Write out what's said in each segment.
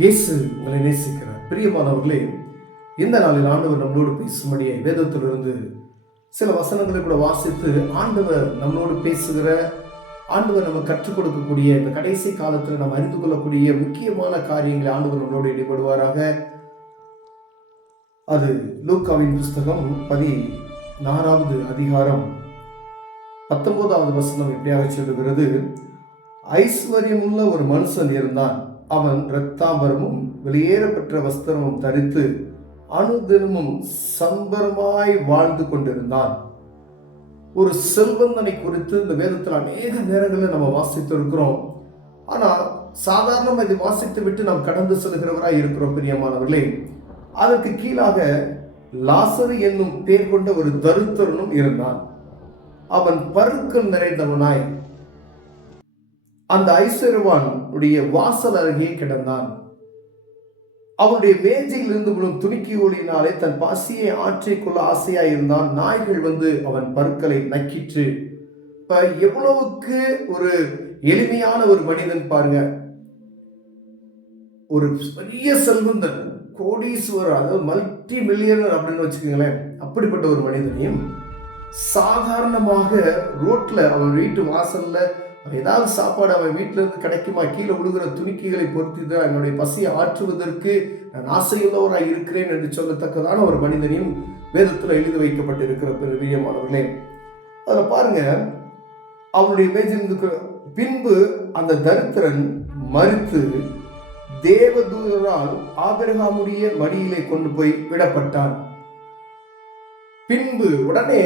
இயேசு உங்களை நேசிக்கிறார். பிரியமானவர்களே, இந்த நாளில் ஆண்டவர் நம்மளோடு பேசும்படியே வேதத்திலிருந்து சில வசனங்களை கூட வாசித்து ஆண்டவர் நம்மளோடு பேசுகிற, ஆண்டவர் நம்ம கற்றுக் கொடுக்கக்கூடிய இந்த கடைசி காலத்தில் நாம் அறிந்து கொள்ளக்கூடிய முக்கியமான காரியங்களை ஆண்டவர் நம்மளோடு ஈடுபடுவாராக. அது லூக்காவின் புஸ்தகம் 14வது அதிகாரம் 19வது வசனம் இப்படியாக சொல்லுகிறது. ஐஸ்வர்யமுள்ள ஒரு மனுஷன் இருந்தான். அவன் இரத்தாம்பரமும் வெளியேறப்பட்ட வஸ்திரமும் தரித்து அனுதினமும் சம்பரமாய் வாழ்ந்து கொண்டிருந்தான். ஒரு செல்வந்தனை குறித்து இந்த வேதத்தில் அநேக நேரங்களில் நம்ம வாசித்து இருக்கிறோம். ஆனால் சாதாரணமாக இதை வாசித்து விட்டு நாம் கடந்து செல்கிறவராய் இருக்கிறோம். பிரியமானவர்களே, அதற்கு கீழாக லாசரு என்னும் பேர் கொண்ட ஒரு தரித்திரனும் இருந்தான். அவன் பருக்கள் நிறைந்தவனாய் அந்த ஐஸ்வர்யவானுடைய வாசல் அருகே கிடந்தான். அவனுடைய மேஜையில் இருந்து விழும் துணிக்கி ஒளியினாலே தன் பசியை ஆற்றிக்கொள்ள ஆசையாய் இருந்தான். நாய்கள் வந்து அவன் பருக்களை நக்கிற்று. இப்ப எவ்வளவுக்கு ஒரு எளிமையான ஒரு மனிதன் பாருங்க. ஒரு பெரிய செல்வந்தன், கோடீஸ்வரர், அதாவது மல்டி மில்லியனர் அப்படின்னு வச்சுக்கோங்களேன். அப்படிப்பட்ட ஒரு மனிதனையும் சாதாரணமாக ரோட்ல அவன் வீட்டு வாசல்ல ஏதாவது சாப்பாடு அவன் வீட்டில இருந்து கிடைக்குமா, கீழே விழுகிற துணிக்கைகளை பொறுத்து தான் என்னுடைய பசியை ஆற்றுவதற்கு நான் ஆசையுள்ளவராக இருக்கிறேன் என்று சொல்லத்தக்கதான ஒரு மனிதனையும் வேதத்தில் எழுதி வைக்கப்பட்டிருக்கிற பிரியமானவர்களே, அதில் பாருங்க, அவனுடைய மேஜிலிருந்து பின்பு அந்த தரித்திரன் மரித்து தேவதூதரால் ஆபிரகாமுடைய மடியிலே கொண்டு போய் விடப்பட்டான். பின்பு உடனே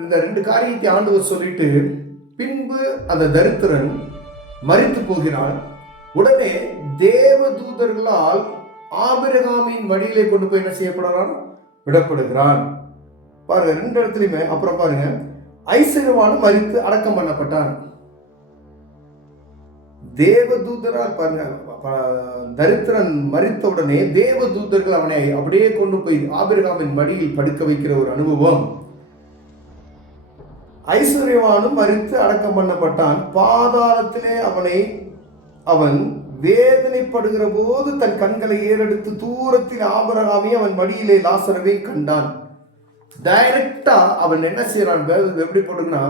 இந்த ரெண்டு காரியத்தை ஆண்டவர் சொல்லிட்டு, பின்பு அந்த தரித்திரன் மரித்து போகிறான். உடனே தேவதூதர்களால் ஆபிரகாமின் மடியிலே கொண்டு போய் என்ன செய்யப்படுறான்? விடப்படுகிறான். பாருங்க, ரெண்டு இடத்துலையுமே. அப்புறம் பாருங்க, ஐஸ்வர்யவான் மரித்து அடக்கம் பண்ணப்பட்டான். தேவதூதரால் பாருங்க, தரித்திரன் மரித்த உடனே தேவதூதர்கள் அவனை அப்படியே கொண்டு போய் ஆபிரகாமின் மடியில் படுக்க வைக்கிற ஒரு அனுபவம். ஐஸ்வர்யவானும் மரித்து அடக்கம் பண்ணப்பட்டான். பாதாளத்திலே அவன் வேதனைப்படுகிற போது தன் கண்களை ஏறெடுத்து தூரத்தில் ஆபிரகாமை அவன் மடியிலே லாசரவை கண்டான். டைரக்டா அவன் என்ன செய்யறான்? எப்படி போடுனா,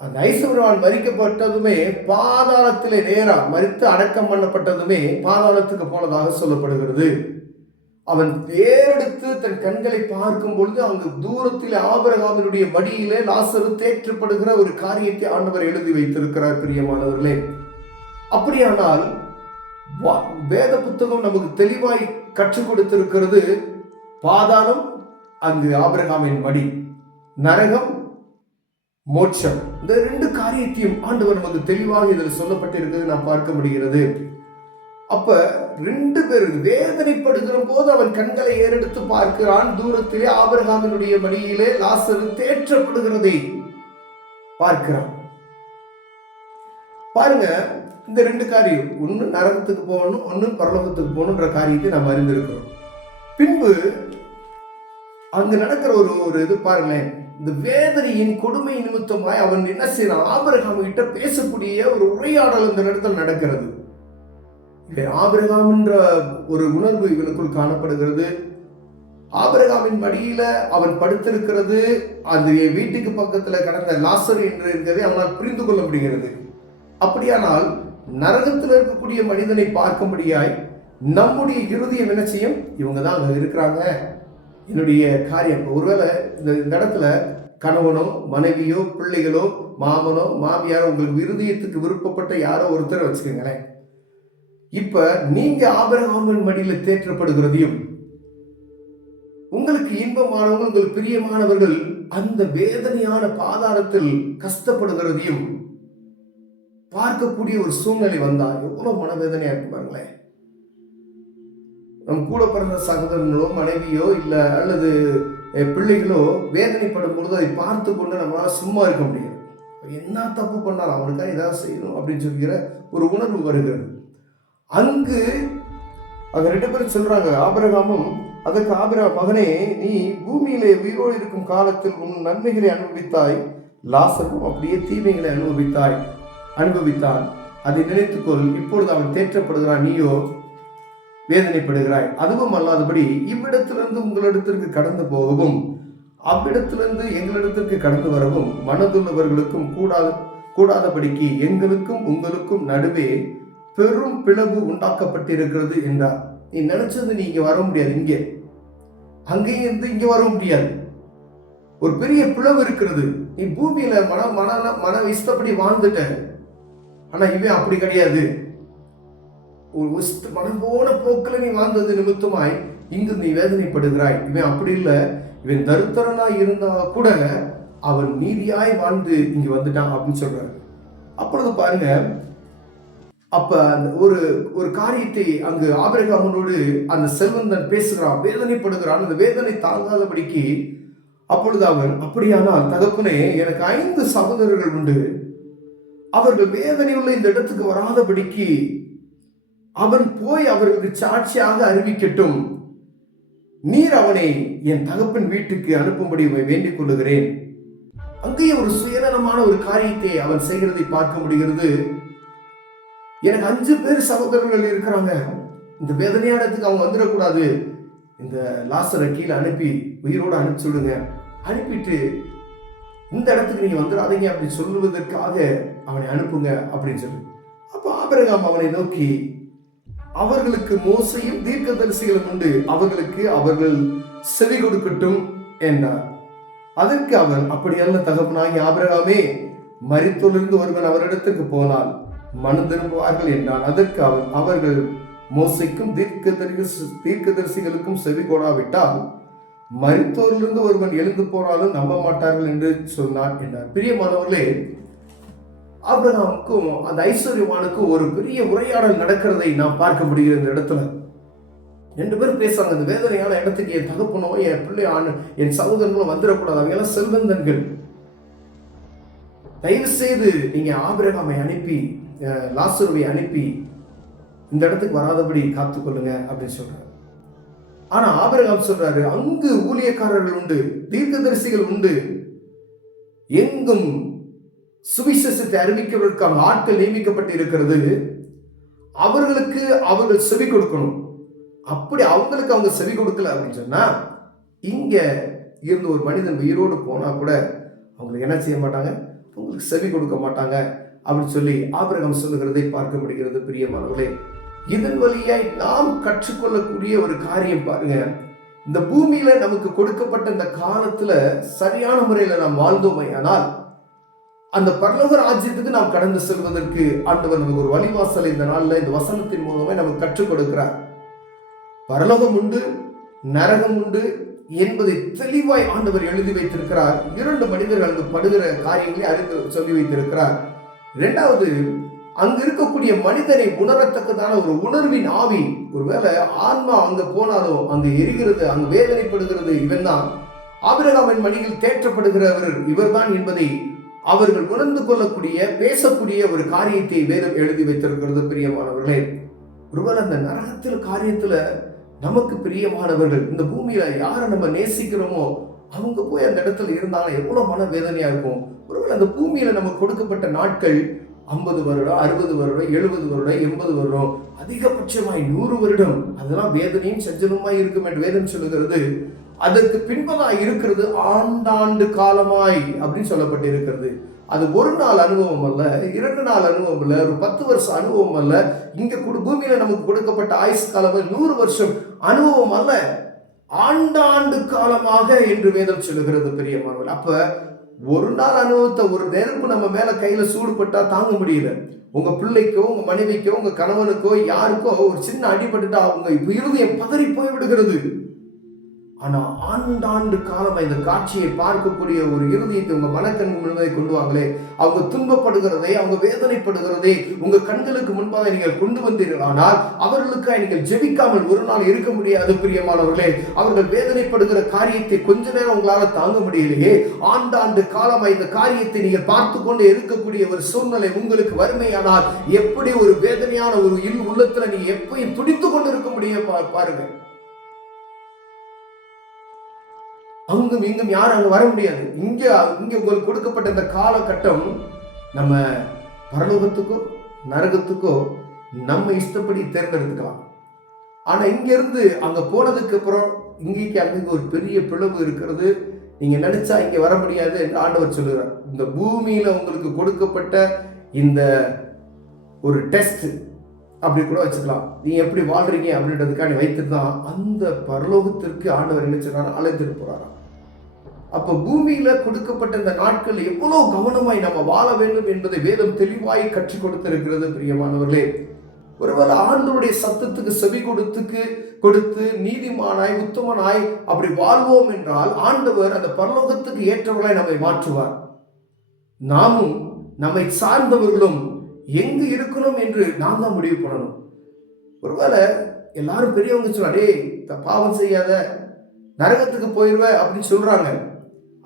அந்த ஐஸ்வர்யவான் மரிக்கப்பட்டதுமே பாதாளத்திலே நேரா மரித்து அடக்கம் பண்ணப்பட்டதுமே பாதாளத்துக்கு போனதாக சொல்லப்படுகிறது. அவன் ஏறெடுத்து தன் கண்களை பார்க்கும் பொழுது அங்கு தூரத்தில் ஆபிரகாமினுடைய மடியிலே லாசரு தேற்றப்படுகிற ஒரு காரியத்தை ஆண்டவர் எழுதி வைத்திருக்கிறார். பிரியமானவர்களே, அப்படியானால் வேத புத்தகம் நமக்கு தெளிவாய் கற்றுக் கொடுத்திருக்கிறது. பாதாளம் அங்கு ஆபிரகாமின் மடி, நரகம் மோட்சம், இந்த ரெண்டு காரியத்தையும் ஆண்டவர் நமக்கு தெளிவாக இதில் சொல்லப்பட்டிருக்கிறது நாம் பார்க்க முடிகிறது. அப்ப ரெண்டு பேரும் வேதனைப்படுகிற போது அவன் கண்களை ஏறெடுத்து பார்க்கிறான். தூரத்திலே ஆபிரகாமினுடைய மடியிலே லாசரு தேற்றப்படுகிறதை பார்க்கிறான். பாருங்க, இந்த ரெண்டு காரியம், ஒன்னு நரகத்துக்கு போகணும், ஒன்னு பரலோகத்துக்கு போகணுன்ற காரியத்தை நாம் அறிந்திருக்கிறோம். பின்பு அங்கு நடக்கிற ஒரு இது பாருங்களேன். இந்த வேதனையின் கொடுமை நிமித்தமாய் அவன் என்ன செய்யறான்? ஆபிரகாம் கிட்ட பேசக்கூடிய ஒரு உரையாடல் இந்த இடத்துல நடக்கிறது. ஆபிரகாம் என்ற ஒரு உணர்வு இவனுக்குள் காணப்படுகிறது. ஆபிரகாமின் மடியில அவன் படுத்திருக்கிறது. அந்த வீட்டுக்கு பக்கத்துல கடந்த லாசரு என்று இருக்கிறதை அவனால் புரிந்து கொள்ள முடிகிறது. அப்படியானால் நரகத்தில் இருக்கக்கூடிய மனிதனை பார்க்கும்படியாய் நம்முடைய இருதயம் என்ன செய்யும்? இவங்க தான் அங்க இருக்கிறாங்க, என்னுடைய காரியம். ஒருவேளை இந்த இடத்துல கணவனோ மனைவியோ பிள்ளைகளோ மாமனோ மாமியாரோ உங்களுக்கு இருதயத்துக்கு விருப்பப்பட்ட யாரோ ஒருத்தர் வச்சுக்கோங்களேன். இப்ப நீங்க ஆபிரகாமின் மடியில தேற்றப்படுகிறதையும், உங்களுக்கு இன்பமானவர்கள், உங்களுக்கு பிரியமானவர்கள் அந்த வேதனையான பாதாளத்தில் கஷ்டப்படுகிறதையும் பார்க்கக்கூடிய ஒரு சூழ்நிலை வந்தா எவ்வளவு மனவேதனையா இருக்கு பாருங்களேன். நம் கூட பிறந்த சகோதரனோ மனைவியோ இல்ல அல்லது பிள்ளைகளோ வேதனைப்படும் பொழுது அதை பார்த்து கொண்டு நம்மளால சும்மா இருக்க முடியாது. என்ன தப்பு பண்ணாலும் அவனுக்காக ஏதாவது செய்யணும் அப்படின்னு சொல்கிற ஒரு உணர்வு வருகிறது. அங்கு அவங்க ரெண்டு பேரும் சொல்றாங்க. ஆபிரகாமும் அதற்கு, ஆபிரகாம், மகனே, நீ பூமியிலே உயிரோடு இருக்கும் காலத்தில் உன் நன்மைகளை அனுபவித்தாய், லாசரும் அப்படியே தீமைகளை அனுபவித்தான். அதை நினைத்துக்கொள். இப்பொழுது அவன் தேற்றப்படுகிறான், நீயோ வேதனைப்படுகிறாய். அதுவும் அல்லாதபடி இவ்விடத்திலிருந்து உங்களிடத்திற்கு கடந்து போகவும் அவ்விடத்திலிருந்து எங்களிடத்திற்கு கடந்து வரவும் மனதுள்ளவர்களுக்கும் கூடாதபடிக்கு எங்களுக்கும் உங்களுக்கும் நடுவே பெரும் பிளவு உண்டாக்கப்பட்டிருக்கிறது என்றார். நீ நினைச்சது நீ இங்க வர முடியாது, இங்கே அங்கேயும் இருந்து இங்க வர முடியாது. ஒரு பெரிய பிளவு இருக்கிறது. நீ பூமியில மன இஷ்டப்படி வாழ்ந்துட்ட. ஆனா இவன் அப்படி கிடையாது. ஒரு மனம் போன போக்கில் நீ வாழ்ந்தது நிமித்தமாய் இங்கு நீ வேதனைப்படுகிறாய். இவன் அப்படி இல்லை. இவன் தருத்தரனாய் இருந்தா கூட அவன் நீதியாய் வாழ்ந்து இங்கு வந்துட்டான் அப்படின்னு சொல்றாரு. அப்பொழுது பாருங்க, அப்ப ஒரு ஒரு காரியத்தை அங்கு ஆபிரகாமனோடு அந்த செல்வந்தன் பேசுகிறான், வேதனைப்படுகிறான். அந்த வேதனை தாங்காதபடிக்கு அப்பொழுது அவன், அப்படியானால் தகப்பனே, எனக்கு 5 சகோதரர்கள் உண்டு. அவர்கள் வேதனையுள்ள இந்த இடத்துக்கு வராதபடிக்கு அவன் போய் அவர்களுக்கு சாட்சியாக அறிவிக்கட்டும். நீர் அவனை என் தகப்பன் வீட்டுக்கு அனுப்பும்படி வேண்டிக் கொள்ளுகிறேன். அங்கேயே ஒரு சுயநலமான ஒரு காரியத்தை அவன் செய்கிறதை பார்க்க முடிகிறது. எனக்கு 5 பேர் சகோதரர்கள் இருக்கிறாங்க. இந்த வேதனையான இடத்துக்கு அவங்க வந்துடக்கூடாது. இந்த லாசரை கீழே அனுப்பி உயிரோடு அனுப்பிச்சு விடுங்க. அனுப்பிட்டு இந்த இடத்துக்கு நீங்க வந்துடாதீங்க அப்படி சொல்லுவதற்காக அவனை அனுப்புங்க அப்படின்னு சொல்லி. அப்ப ஆபிரகாம் அவனை நோக்கி, அவர்களுக்கு மோசையும் தீர்க்கதரிசிகளும் உண்டு, அவர்கள் செவி கொடுக்கட்டும் என்றார். அதற்கு அவன், அப்படி அல்ல தகப்பனாகி ஆபிரகாமே, மரித்தோரிலிருந்து ஒருவன் அவரிடத்திற்கு போனால் மனம் திரும்புவார்கள் என்றான். அதற்கு அவன், அவர்கள் மோசைக்கும் தீர்க்கதரிசிகளுக்கும் செவி கொடாவிட்டால் மரித்தோரிலிருந்து ஒருவன் எழுந்து போனாலும் நம்ப மாட்டார்கள் என்று சொன்னான் என்றார். பிரியமானவர்களே, ஆபிரகாமுக்கும் அந்த ஐஸ்வர்யவானுக்கும் ஒரு பெரிய உரையாடல் நடக்கிறதை நாம் பார்க்க முடிகிறது. இந்த இடத்துல 2 பேர் பேசுறாங்க. இந்த வேதனையான இடத்துக்கு என் தகப்பனோ என் பிள்ளை என் சகோதரங்களும் வந்துடக்கூடாது, அவங்க எல்லாம் செல்வந்தன்கள். தயவு செய்து நீங்க ஆபிரகாமை அனுப்பி லாசருவை அனுப்பி இந்த இடத்துக்கு வராதபடி காத்துக்கொள்ளுங்க அப்படின்னு சொல்றாரு. ஆனா ஆபிரகாம் சொல்றாரு, அங்கு ஊழியக்காரர்கள் உண்டு, தீர்க்கதரிசிகள் உண்டு, எங்கும் சுவிசேஷத்தை அறிவிக்கிறதற்கான ஆட்கள் நியமிக்கப்பட்டு இருக்கிறது. அவர்களுக்கு அவர்கள் செவி கொடுக்கணும். அப்படி அவங்களுக்கு அவங்க செவி கொடுக்கல அப்படின்னு சொன்னா, இங்க இருந்து ஒரு மனிதன் உயிரோடு போனா கூட அவங்களுக்கு என்ன செய்ய மாட்டாங்க, அவங்களுக்கு செவி கொடுக்க மாட்டாங்க அப்படின்னு சொல்லி ஆபிரகாம் சொல்லுகிறதை பார்க்க முடிகிறது. பிரியமானவர்களே, இதன் வழியாய் நாம் கற்றுக்கொள்ளக்கூடிய ஒரு காரியம் பாருங்க. இந்த பூமியில நமக்கு கொடுக்கப்பட்ட இந்த காலத்துல சரியான முறையில நாம் வாழ்ந்தோமே ஆனால் அந்த பரலோக ராஜ்யத்துக்கு நாம் கடந்து செல்வதற்கு ஆண்டவர் நமக்கு ஒரு வழிவாசலை இந்த நாள்ல இந்த வசனத்தின் மூலமே நமக்கு கற்றுக் கொடுக்கிறார். பரலோகம் உண்டு, நரகம் உண்டு என்பதை தெளிவாய் ஆண்டவர் எழுதி வைத்திருக்கிறார். 2 மனிதர்கள் அங்கு படுகிற காரியங்களை அறிந்து சொல்லி வைத்திருக்கிறார். 2வது, அங்கு இருக்கக்கூடிய மனிதனை உணரத்தக்கதான ஒரு உணர்வின் ஆவி. ஒருவேளை ஆன்மா அங்க போனாலும் அங்கு எரிகிறது, அங்கு வேதனைப்படுகிறது. இவன் தான் ஆபிரகாமின் மடியில் தேற்றப்படுகிறவர், இவர்தான் என்பதை அவர்கள் உணர்ந்து கொள்ளக்கூடிய பேசக்கூடிய ஒரு காரியத்தை வேதம் எழுதி வைத்திருக்கிறது. பிரியமானவர்களே, ஒருவேளை அந்த நரகத்தில் காரியத்துல நமக்கு பிரியமானவர்கள், இந்த பூமியில யாரை நம்ம நேசிக்கிறோமோ அவங்க போய் அந்த இடத்துல இருந்தாலும் எவ்வளவு மன வேதனையா இருக்கும். ஒருவேளை அந்த பூமியில நமக்கு கொடுக்கப்பட்ட நாட்கள் 50 வருடம், 60 வருடம், 70 வருடம், 80 வருடம், அதிகபட்சமாய் 100 வருடம், அதெல்லாம் வேதனையும் சஞ்சலமாய் இருக்கும் என்று வேதம் சொல்லுகிறது. அதற்கு பின்பதாக இருக்கிறது ஆண்டாண்டு காலமாய் அப்படின்னு சொல்லப்பட்டு இருக்கிறது. அது ஒரு நாள் அனுபவம் அல்ல, 2 நாள் அனுபவம் அல்ல, ஒரு 10 வருஷம் அனுபவம் அல்ல. இங்க பூமியில நமக்கு கொடுக்கப்பட்ட ஆயுசு காலம் 100 வருஷம் அனுபவம் அல்ல, ஆண்டாண்டு காலமாக என்று வேதம் சொல்லுகிறது. பிரியமானவர்கள், அப்ப ஒரு நாள் அனுபவத்தை, ஒரு நெருப்பு நம்ம மேல கையில சூடுபட்டா தாங்க முடியல. உங்க பிள்ளைக்கோ உங்க மனைவிக்கோ உங்க கணவனுக்கோ யாருக்கோ ஒரு சின்ன அடிபட்டுட்டா அவங்க இருதயம் பதறி போய் விடுகிறது. ஆனா ஆண்டாண்டு காலம் இந்த காட்சியை பார்க்கக்கூடிய ஒரு இருதயத்தை உங்க மனக்கண் முன்பதை கொண்டு வாங்களே. அவங்க துன்பப்படுகிறதை, அவங்க வேதனைப்படுகிறதை உங்க கண்களுக்கு முன்பாக நீங்கள் கொண்டு வந்தீர்கள். ஆனால் அவர்களுக்காக நீங்கள் ஜெபிக்காமல் ஒரு நாள் இருக்க முடியாது. பிரியமானவர்களே, அவர்கள் வேதனைப்படுகிற காரியத்தை கொஞ்ச நேரம் உங்களால தாங்க முடியலையே. ஆண்டாண்டு காலமா இந்த காரியத்தை நீங்கள் பார்த்து கொண்டு இருக்கக்கூடிய ஒரு சூழ்நிலை உங்களுக்கு வறுமையானால் எப்படி ஒரு வேதனையான ஒரு உள்ளத்துல நீங்க எப்பயும் துடித்து கொண்டு இருக்க முடியும் பாருங்க. அங்கும் இங்கும் யாரும் அங்க வர முடியாது. இங்க உங்களுக்கு கொடுக்கப்பட்ட இந்த காலகட்டம் நம்ம பரலோகத்துக்கோ நரகத்துக்கோ நம்ம இஷ்டப்படி தேர்ந்தெடுத்துக்கலாம். ஆனா இங்க இருந்து அங்க போனதுக்கு அப்புறம் இங்கேக்கு அங்கே ஒரு பெரிய பிளவு இருக்கிறது. நீங்க நினைச்சா இங்க வர முடியாது என்று ஆண்டவர் சொல்லுகிறார். இந்த பூமியில உங்களுக்கு கொடுக்கப்பட்ட இந்த ஒரு டெஸ்ட் அப்படி கூட வச்சுக்கலாம். நீ எப்படி வாழ்றீங்க அப்படின்றதுக்காக வைத்துட்டு தான் அந்த பரலோகத்திற்கு ஆண்டவர் என்ன சொன்னார், அழைத்துட்டு போறாராம். அப்ப பூமியில கொடுக்கப்பட்ட இந்த நாட்கள் எவ்வளவு கவனமாய் நம்ம வாழ வேண்டும் என்பதை வேதம் தெளிவாய் கற்றுக் கொடுத்திருக்கிறது. பிரியமானவர்களே, ஒருவேளை ஆண்டவருடைய சத்தத்துக்கு செவி கொடுத்து நீதிமானாய் உத்தமனாய் அப்படி வாழ்வோம் என்றால் ஆண்டவர் அந்த பரலோகத்துக்கு ஏற்றவர்களாய் நம்மை மாற்றுவார். நாமும் நம்மை சார்ந்தவர்களும் எங்கு இருக்கணும் என்று நாம் தான் முடிவு பண்ணணும். ஒருவேளை எல்லாரும் பெரியவங்க சொல்றாங்க, பாவம் செய்யாத, நரகத்துக்கு போயிடுவ அப்படின்னு சொல்றாங்க.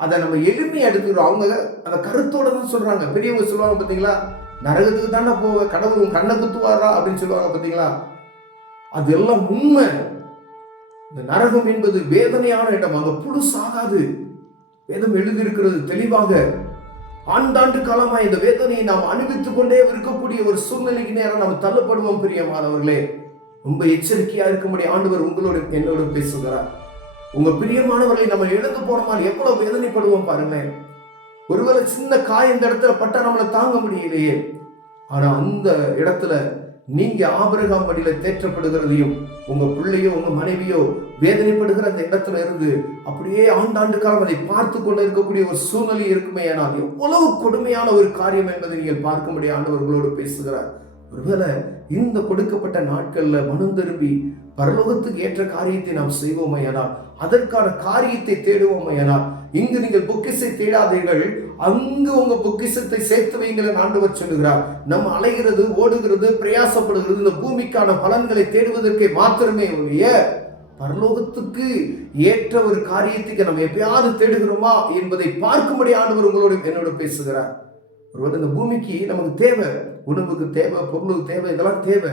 அதை நம்ம எளிமையை எடுத்துக்கிறோம். அவங்க அந்த கருத்தோட தான் சொல்றாங்க. பெரியவங்க சொல்லுவாங்க பார்த்தீங்களா, நரகத்துக்கு தானே போவ, கடவுள் கண்ணை குத்துவாரா அப்படின்னு சொல்லுவாங்க பார்த்தீங்களா. அதெல்லாம் உண்மை. இந்த நரகம் என்பது வேதனையான இடம், அங்க புழுசாகாது. வேதம் எழுதியிருக்கிறது தெளிவாக. ஆண்டாண்டு காலமாக இந்த வேதனையை நாம் அனுபவித்துக் கொண்டே இருக்கக்கூடிய ஒரு சூழ்நிலைக்கு நேரம் நாம் தள்ளப்படுவோம். பிரியமானவர்களே, ரொம்ப எச்சரிக்கையா இருக்கும்படி ஆண்டவர் உங்களோட என்னோட பேசுகிறார். உங்க பிரியமானவர்களை நம்ம இழந்து போனோமால் எவ்வளவு வேதனைப்படுவோம் பாருங்க. ஒருவேளை சின்ன காய் இந்த இடத்துல பட்டா நம்மளை தாங்க முடியலையே. ஆனா அந்த இடத்துல நீங்க ஆபிரகாம் மடியில தேற்றப்படுகிறதையும் உங்க பிள்ளையோ உங்க மனைவியோ வேதனைப்படுகிற அந்த இடத்துல இருந்து அப்படியே ஆண்டாண்டு காலம் அதை பார்த்து கொண்டு இருக்கக்கூடிய ஒரு சூழ்நிலை இருக்குமே. ஆனால் எவ்வளவு கொடுமையான ஒரு காரியம் என்பதை நீங்கள் பார்க்கும்படி ஆண்டவர்களோடு பேசுகிறார். ஒருவேளை இந்த கொடுக்கப்பட்ட நாட்கள்ல மனம் திரும்பி பரலோகத்துக்கு ஏற்ற காரியத்தை நாம் செய்வோமையானால், அதற்கான காரியத்தை தேடுவோமையானால், இங்கு நீங்கள் பொக்கிசை தேடாதீர்கள், அங்கு உங்க பொக்கிசத்தை சேர்த்து வைங்கள் ஆண்டவர் சொல்லுகிறார். நம்ம அலைகிறது, ஓடுகிறது, பிரயாசப்படுகிறது இந்த பூமிக்கான பலன்களை தேடுவதற்கு மாத்திரமே ஒழிய பரலோகத்துக்கு ஏற்ற ஒரு காரியத்துக்கு நம்ம எப்பயாவது தேடுகிறோமா என்பதை பார்க்கும்படி ஆண்டவர் உங்களோட என்னோட பேசுகிறார். ஒருவேளை இந்த பூமிக்கு நமக்கு தேவை, உணவுக்கு தேவை, பொருளுக்கு தேவை, இதெல்லாம் தேவை.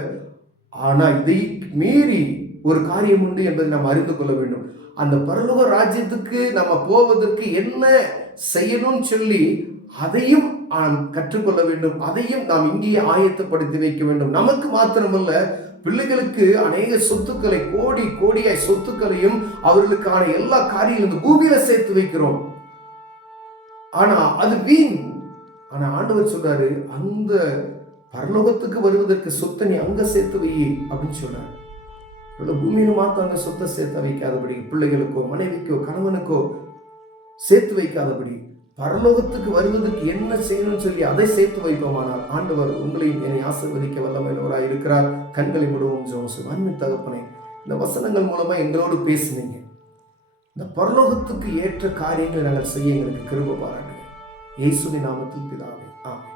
ஆனா இதை மீறி ஒரு காரியம் உண்டு என்பதை நாம் அறிந்து கொள்ள வேண்டும். அந்த பரலோக ராஜ்யத்துக்கு நம்ம போவதற்கு என்ன செய்யணும்னு சொல்லி அதையும் நாம் கற்றுக்கொள்ள வேண்டும். அதையும் நாம் இங்கேயே ஆயத்தப்படுத்தி வைக்க வேண்டும். நமக்கு மாத்திரமல்ல, பிள்ளைகளுக்கு அநேக சொத்துக்களை, கோடி கோடியாய் சொத்துக்களையும் அவர்களுக்கான எல்லா காரியங்களும் இந்த பூமியில சேர்த்து வைக்கிறோம். ஆனா அது வீண். ஆனா ஆண்டவர் சொல்றாரு, அந்த பரலோகத்துக்கு வருவதற்கு சொத்தை நீ அங்க சேர்த்து வை அப்படின்னு சொல்றாரு. பூமியில மாத்த அந்த சொத்தை சேர்த்து வைக்காதபடி, பிள்ளைகளுக்கோ மனைவிக்கோ கணவனுக்கோ சேர்த்து வைக்காதபடி, பரலோகத்துக்கு வருவதற்கு என்ன செய்யணும்னு சொல்லி அதை சேர்த்து வைப்போமானால் ஆண்டவர் உங்களையும் என்னை ஆசீர்வதிக்க வல்லமையுள்ளவராய் இருக்கிறார். கண்களை மூடுவோம், ஜெபம். அன்பு தகப்பனே, இந்த வசனங்கள் மூலமா எங்களோடு பேசுனீங்க. இந்த பரலோகத்துக்கு ஏற்ற காரியங்களை நாங்கள் செய்ய எங்களுக்கு கிருபை பாராட்டுங்க. இயேசுவின் நாமத்தில் பிதாவே, ஆமென்.